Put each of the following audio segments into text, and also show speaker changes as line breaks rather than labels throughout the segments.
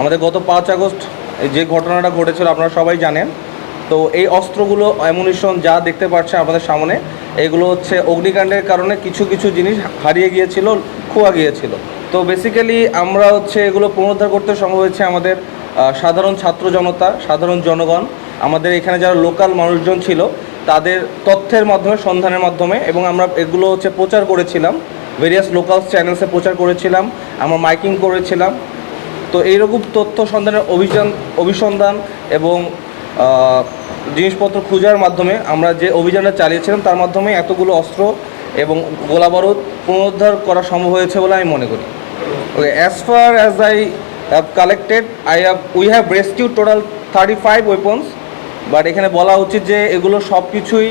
আমাদের গত পাঁচ আগস্ট যে ঘটনাটা ঘটেছিল, আপনারা সবাই জানেন। তো এই অস্ত্রগুলো অ্যামুনিশন যা দেখতে পাচ্ছেন আমাদের সামনে, এগুলো হচ্ছে অগ্নিকাণ্ডের কারণে কিছু কিছু জিনিস হারিয়ে গিয়েছিল, খোয়া গিয়েছিল। তো বেসিক্যালি আমরা হচ্ছে এগুলো পুনরুদ্ধার করতে সম্ভব হয়েছে আমাদের সাধারণ ছাত্র জনতা, সাধারণ জনগণ, আমাদের এখানে যারা লোকাল মানুষজন ছিল, তাদের তথ্যের মাধ্যমে, সন্ধানের মাধ্যমে, এবং আমরা এগুলো হচ্ছে প্রচার করেছিলাম। ভেরিয়াস লোকাল চ্যানেলসে প্রচার করেছিলাম, আমরা মাইকিং করেছিলাম। তো এইরকম তথ্য সন্ধানের অভিযান, অভিসন্ধান এবং জিনিসপত্র খোঁজার মাধ্যমে আমরা যে অভিযানটা চালিয়েছিলাম তার মাধ্যমে এতগুলো অস্ত্র এবং গোলাবারুদ পুনরুদ্ধার করা সম্ভব হয়েছে বলে আমি মনে করি। Okay as far as I have collected I have we have rescue total thirty five weapons but এখানে বলা উচিত যে এগুলো সব কিছুই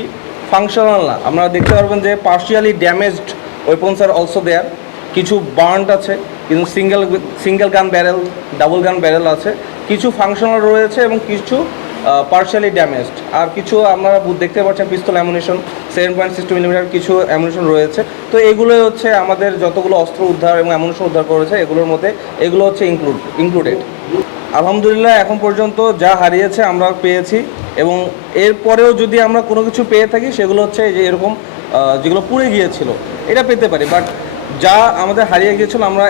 ফাংশনাল না। আপনারা দেখতে পারবেন যে পার্শিয়ালি ড্যামেজড ওয়েপন্স আর অলসো দেয়ার কিছু বার্ন্ট আছে, কিন্তু single single gun barrel double gun barrel আছে, কিছু ফাংশনাল রয়েছে এবং কিছু পার্শিয়ালি ড্যামেজড আর কিছু আপনারা দেখতে পাচ্ছেন pistol ammunition seven point six millimetre কিছু অ্যামুনেশন রয়েছে। তো এগুলোই হচ্ছে আমাদের যতগুলো অস্ত্র উদ্ধার এবং অ্যামুনেশন উদ্ধার করেছে, এগুলোর মধ্যে এগুলো হচ্ছে ইনক্লুড ইনক্লুডেড আলহামদুলিল্লাহ, এখন পর্যন্ত যা হারিয়েছে আমরা পেয়েছি এবং এরপরেও যদি আমরা কোনো কিছু পেয়ে থাকি, সেগুলো হচ্ছে যে এরকম যেগুলো পুড়ে গিয়েছিল, এটা পেতে পারি। বাট যা আমাদের হারিয়ে গিয়েছিল, আমরা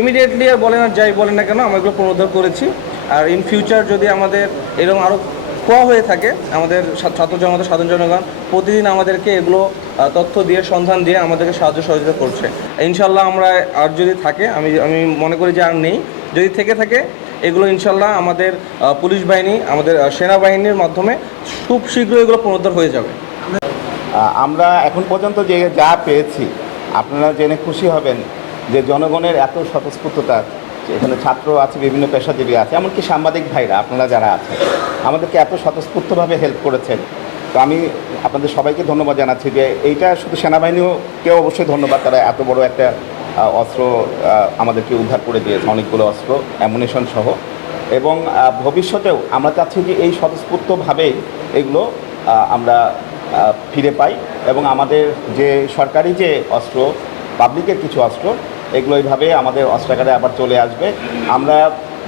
ইমিডিয়েটলি আর বলেন আর যাই বলেন না কেন, আমরা এগুলো পুনরুদ্ধার করেছি। আর ইন ফিউচার যদি আমাদের এরকম আরও খোয়া হয়ে থাকে, আমাদের ছাত্র জনতা সাধারণ জনগণ, প্রতিদিন আমাদেরকে এগুলো তথ্য দিয়ে, সন্ধান দিয়ে আমাদেরকে সাহায্য সহযোগিতা করছে। ইনশাল্লাহ আমরা আর যদি থাকে, আমি আমি মনে করি যে আর নেই, যদি থেকে থাকে, এগুলো ইনশাল্লাহ আমাদের পুলিশ বাহিনী, আমাদের সেনাবাহিনীর মাধ্যমে খুব শীঘ্রই এগুলো পুনরুদ্ধার হয়ে যাবে।
আমরা এখন পর্যন্ত যে যা পেয়েছি আপনারা জেনে খুশি হবেন যে জনগণের এত স্বতঃস্ফূর্ততা এখানে ছাত্র আছে, বিভিন্ন পেশাজীবী আছে, এমনকি সাংবাদিক ভাইরা, আপনারা যারা আছেন, আমাদেরকে এত স্বতঃস্ফূর্তভাবে হেল্প করেছেন। তো আমি আপনাদের সবাইকে ধন্যবাদ জানাচ্ছি যে এইটা শুধু সেনাবাহিনীকেও অবশ্যই ধন্যবাদ, তারা এত বড় একটা অস্ত্র আমাদেরকে উদ্ধার করে দিয়েছে, অনেকগুলো অস্ত্র অ্যামুনেশন সহ। এবং ভবিষ্যতেও আমরা চাচ্ছি যে এই স্বতঃস্ফূর্তভাবেই এগুলো আমরা ফিরে পাই এবং আমাদের যে সরকারি যে অস্ত্র, পাবলিকের কিছু অস্ত্র, এগুলো এইভাবে আমাদের অস্ত্রাগারে আবার চলে আসবে। আমরা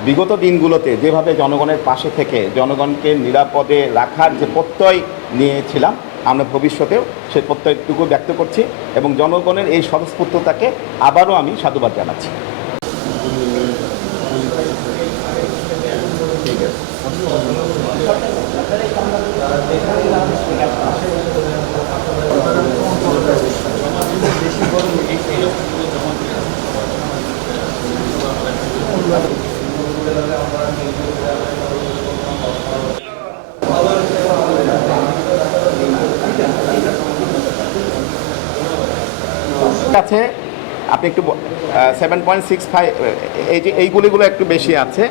বিগত দিনগুলোতে যেভাবে জনগণের পাশে থেকে, জনগণকে নিরাপদে রাখার যে প্রত্যয় নিয়েছিলাম, আমরা ভবিষ্যতেও সেই প্রত্যয়টুকু ব্যক্ত করছি এবং জনগণের এই স্বতঃস্ফূর্ততাকে আবারও আমি সাধুবাদ জানাচ্ছি। আছে আপনি একটু সেভেন পয়েন্ট সিক্স ফাইভ এই যে এই গুলিগুলো একটু বেশি আছে।